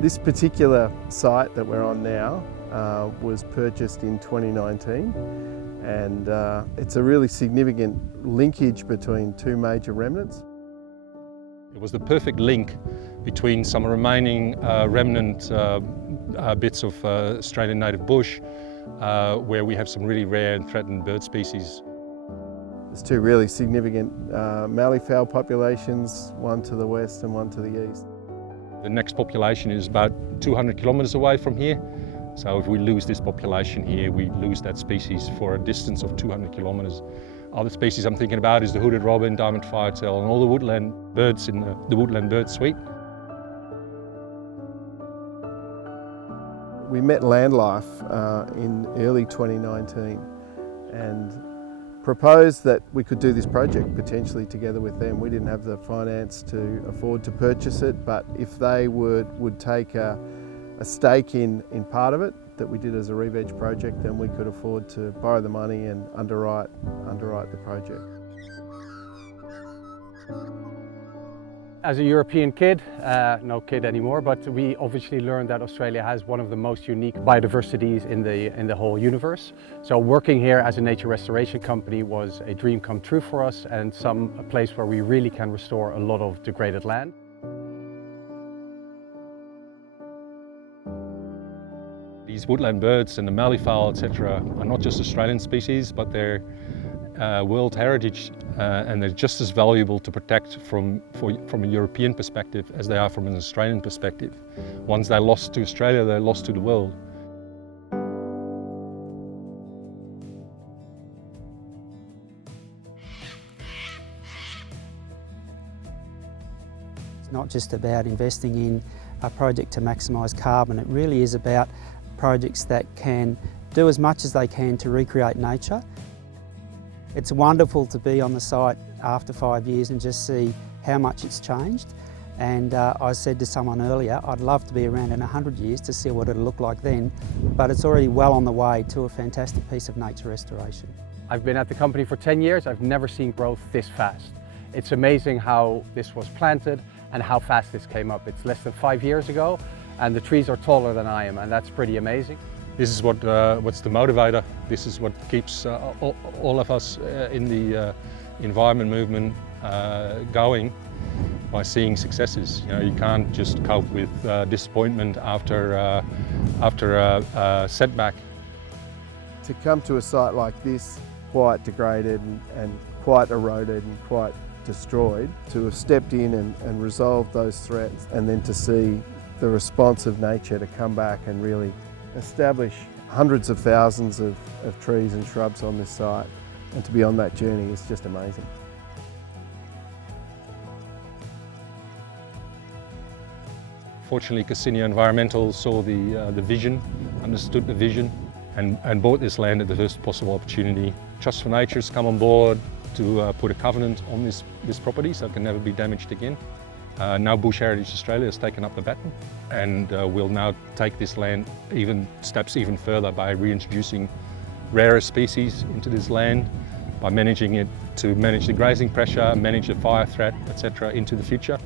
This particular site that we're on now was purchased in 2019, and it's a really significant linkage between two major remnants. It was the perfect link between some remaining remnant bits of Australian native bush where we have some really rare and threatened bird species. There's two really significant malleefowl populations, one to the west and one to the east. The next population is about 200 kilometres away from here. So if we lose this population here, we lose that species for a distance of 200 kilometres. Other species I'm thinking about is the hooded robin, diamond firetail, and all the woodland birds in the woodland bird suite. We met Landlife in early 2019 and proposed that we could do this project potentially together with them. We didn't have the finance to afford to purchase it, but if they would take a stake in part of it that we did as a re-veg project, then we could afford to borrow the money and underwrite the project. As a European kid, no kid anymore, but we obviously learned that Australia has one of the most unique biodiversities in the whole universe. So working here as a nature restoration company was a dream come true for us, and a place where we really can restore a lot of degraded land. These woodland birds and the malleefowl, etc., are not just Australian species, but they're world heritage, and they're just as valuable to protect from a European perspective as they are from an Australian perspective. Once they're lost to Australia, they're lost to the world. It's not just about investing in a project to maximise carbon, it really is about projects that can do as much as they can to recreate nature. It's wonderful to be on the site after 5 years and just see how much it's changed. And I said to someone earlier, I'd love to be around in 100 years to see what it'll look like then, but it's already well on the way to a fantastic piece of nature restoration. I've been at the company for 10 years. I've never seen growth this fast. It's amazing how this was planted and how fast this came up. It's less than 5 years ago, and the trees are taller than I am, and that's pretty amazing. This is what's the motivator. This is what keeps all of us in the environment movement going, by seeing successes. You know, you can't just cope with disappointment after a setback. To come to a site like this, quite degraded and quite eroded and quite destroyed, to have stepped in and resolved those threats, and then to see the response of nature to come back and really establish hundreds of thousands of trees and shrubs on this site, and to be on that journey is just amazing. Fortunately, Cassinia Environmental saw the vision, understood the vision, and bought this land at the first possible opportunity. Trust for Nature's come on board to put a covenant on this property so it can never be damaged again. Now Bush Heritage Australia has taken up the baton, and will now take this land steps even further by reintroducing rarer species into this land, by managing it to manage the grazing pressure, manage the fire threat, etc. into the future.